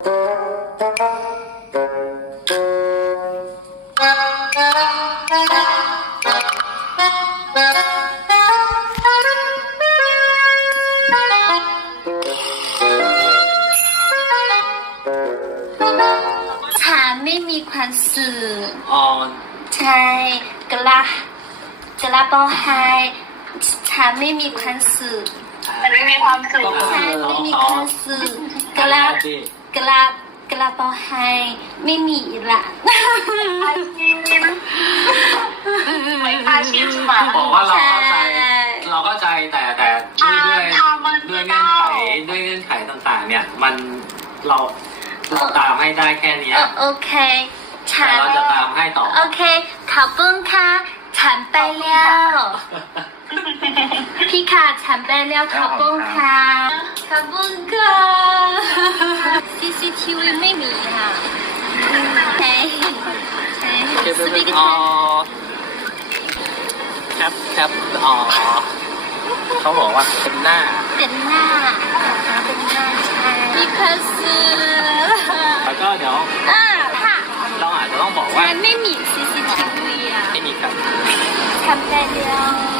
ฉันไม่มีความสื่ออ๋อใช่กระกระเป๋าไฮฉันไม่มีความสื่อฉันไม่มีความสื่อใช่ไม่มีความสื่อกระกลับกลับ่อาให้ไม่มีละไปชิมมา บอกว่าเราเข้าใจเราก็ใจแต่แต่ด้วยด้วยด้วยเงื่อนไขด้วยเงื่อนไขต่างๆเนี่ยมันเราเราตามให้ได้แค่นี้โอเคแต่เราจะตามให้ต่อโอเคขอบคุณค่ะ ฉันไปแล้วพี่ค่ะฉันไปแล้วขอบคุณค่ะขอบคุณค่ะีคิวยังไม่มีค่ะแค่แค่สปีกอ๋อครแครบอ๋อ เขาบอกว่าเป็นหน้าเป็นหน้าเป็นหน้าใช่ดิแล้วก็เดี๋ยวอ่าคะเราอาจจะต้องบอกว่าไม่มีซีซีทีวีอ่ะไม่มีครับทำแต่เดียว